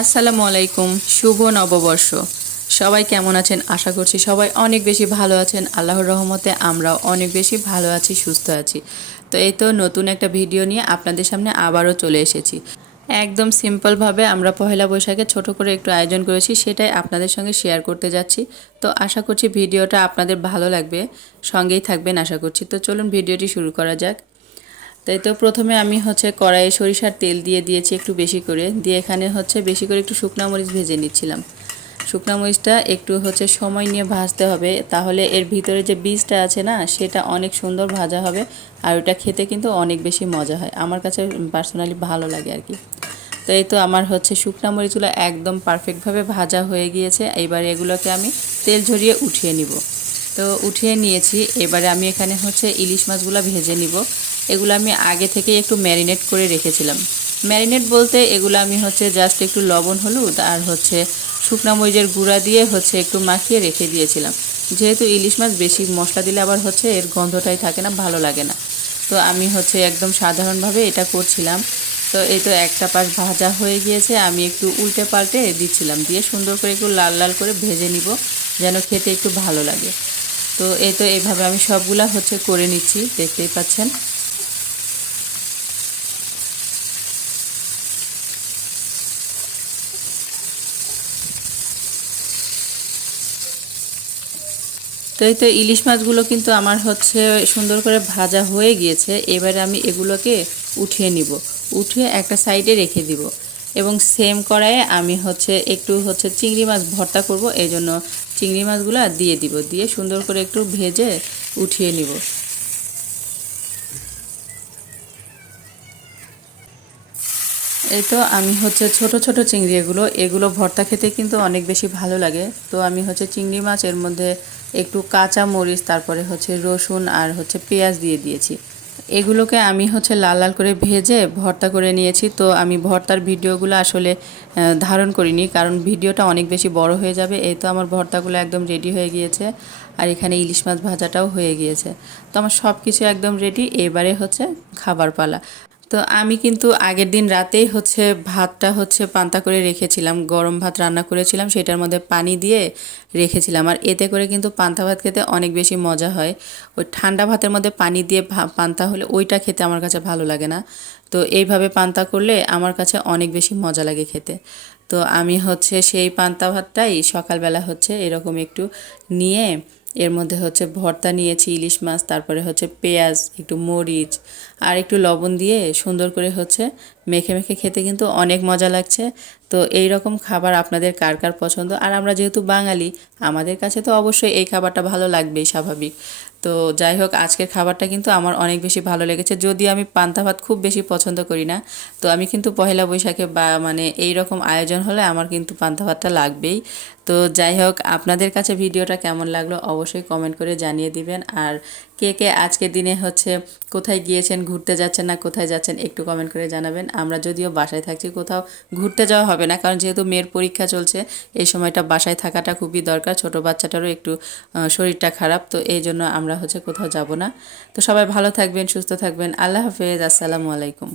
আসসালামু আলাইকুম, শুভ নববর্ষ। সবাই কেমন আছেন? আশা করছি সবাই অনেক বেশি ভালো আছেন। আল্লাহর রহমতে আমরাও অনেক বেশি ভালো আছি, সুস্থ আছি। তো এই তো নতুন একটা ভিডিও নিয়ে আপনাদের সামনে আবারও চলে এসেছি। একদম সিম্পলভাবে আমরা পহেলা বৈশাখে ছোট করে একটু আয়োজন করেছি, সেটাই আপনাদের সঙ্গে শেয়ার করতে যাচ্ছি। তো আশা করছি ভিডিওটা আপনাদের ভালো লাগবে, সঙ্গেই থাকবেন আশা করছি। তো চলুন ভিডিওটি শুরু করা যাক। তাই তো প্রথমে আমি হচ্ছে কড়াইয়ে সরিষার তেল দিয়ে দিয়েছি একটু বেশি করে। দিয়ে এখানে হচ্ছে বেশি করে একটু শুকনা মরিচ ভেজে নিচ্ছিলাম। শুকনা মরিচটা একটু হচ্ছে সময় নিয়ে ভাজতে হবে, তাহলে এর ভিতরে যে বীজটা আছে না, সেটা অনেক সুন্দর ভাজা হবে আর ওটা খেতে কিন্তু অনেক বেশি মজা হয়। আমার কাছে পার্সোনালি ভালো লাগে আর কি। তো এই তো আমার হচ্ছে শুকনা মরিচগুলো একদম পারফেক্টভাবে ভাজা হয়ে গিয়েছে। এবার এগুলোকে আমি তেল ঝরিয়ে উঠিয়ে নিব। তো উঠিয়ে নিয়েছি। এবারে আমি এখানে হচ্ছে ইলিশ মাছগুলো ভেজে নিব। এগুলো আমি আগে থেকে একটু ম্যারিনেট করে রেখেছিলাম। ম্যারিনেট বলতে এগুলো আমি হচ্ছে জাস্ট একটু লবণ, হলুদ আর হচ্ছে শুকনা মরিচের গুঁড়া দিয়ে হচ্ছে একটু মাখিয়ে রেখে দিয়েছিলাম। যেহেতু ইলিশ মাছ বেশি মশলা দিলে আবার হচ্ছে এর গন্ধটাই থাকে না, ভালো লাগে না। তো আমি হচ্ছে একদম সাধারণভাবে এটা করছিলাম। তো এই তো একটা পাশ ভাজা হয়ে গিয়েছে, আমি একটু উল্টে পাল্টে দিচ্ছিলাম। দিয়ে সুন্দর করে একটু লাল লাল করে ভেজে নিব, যেন খেতে একটু ভালো লাগে। তো এই তো এইভাবে আমি সবগুলা হচ্ছে করে নিচ্ছি, দেখতেই পাচ্ছেন। তো এই তো ইলিশ মাছগুলো কিন্তু আমার হচ্ছে সুন্দর করে ভাজা হয়ে গিয়েছে। এবারে আমি এগুলোকে উঠিয়ে নিব। উঠিয়ে একটা সাইডে রেখে দিব। এবং সেম কড়াইয়ে আমি হচ্ছে একটু হচ্ছে চিংড়ি মাছ ভর্তা করব। এই জন্য চিংড়ি মাছগুলো দিয়ে দিব। দিয়ে সুন্দর করে একটু ভেজে উঠিয়ে নিব। এই তো আমি হচ্ছে ছোট ছোট চিংড়ি এগুলো। এগুলো ভর্তা খেতে কিন্তু অনেক বেশি ভালো লাগে। তো আমি হচ্ছে চিংড়ি মাছ, এর মধ্যে একটু কাঁচা মরিচ, তারপরে হচ্ছে রসুন আর হচ্ছে পেঁয়াজ দিয়ে দিয়েছি। এগুলোকে আমি হচ্ছে লাল লাল করে ভেজে ভর্তা করে নিয়েছি। তো আমি ভর্তার ভিডিওগুলো আসলে ধারণ করিনি, কারণ ভিডিওটা অনেক বেশি বড় হয়ে যাবে। এই তো আমার ভর্তাগুলো একদম রেডি হয়ে গিয়েছে আর এখানে ইলিশ মাছ ভাজাটাও হয়ে গিয়েছে। তো আমার সব কিছু একদম রেডি। এবারে হচ্ছে খাবার পালা। তো আমি কিন্তু আগের দিন রাতেই হচ্ছে ভাতটা হচ্ছে পান্তা করে রেখেছিলাম, গরম ভাত রান্না করেছিলাম, সেটার মধ্যে পানি দিয়ে রেখেছিলাম। আর এতে করে কিন্তু পান্তা ভাত খেতে অনেক বেশি মজা হয়। ওই ঠান্ডা ভাতের মধ্যে পানি দিয়ে পান্তা হলে ওইটা খেতে আমার কাছে ভালো লাগে না। তো এইভাবে পান্তা করলে আমার কাছে অনেক বেশি মজা লাগে খেতে। তো আমি হচ্ছে সেই পান্তা ভাতটাই সকালবেলা হচ্ছে এরকম একটু নিয়ে এর মধ্যে হচ্ছে ভর্তা নিয়েছি, ইলিশ মাছ, তারপরে হচ্ছে পেঁয়াজ, একটু মরিচ, আর একটু লবণ দিয়ে সুন্দর করে হচ্ছে মেখে মেখে খেতে কিন্তু অনেক মজা লাগছে। তো এই রকম খাবার আপনাদের কার কার পছন্দ? আর আমরা যেহেতু বাঙালি, আমাদের কাছে তো অবশ্যই এই খাবারটা ভালো লাগবেই স্বাভাবিক। তো যাই হোক, আজকের খাবারটা কিন্তু আমার অনেক বেশি ভালো লেগেছে। যদি আমি পান্তা ভাত খুব বেশি পছন্দ করি না, তো আমি কিন্তু পহেলা বৈশাখে বা মানে এই রকম আয়োজন হলে আমার কিন্তু পান্তা ভাতটা লাগবেই। তো যাই হোক, আপনাদের কাছে ভিডিওটা কেমন লাগল অবশ্যই কমেন্ট করে জানিয়ে দিবেন। আর কে কে আজকের দিনে হচ্ছে কোথায় গিয়েছেন, ঘুরতে যাচ্ছেন না কোথায় যাচ্ছেন একটু কমেন্ট করে জানাবেন। আমরা যদিও বাসায় থাকছি, কোথাও ঘুরতে যাওয়া হবে না। কারণ যেহেতু মেয়ের পরীক্ষা চলছে, এই সময়টা বাসায় থাকাটা খুবই দরকার। ছোট বাচ্চাটারও একটু শরীরটা খারাপ, তো এই জন্য আমরা হচ্ছে কোথাও যাব না। তো সবাই ভালো থাকবেন, সুস্থ থাকবেন। আল্লাহ হাফেজ, আসসালামু আলাইকুম।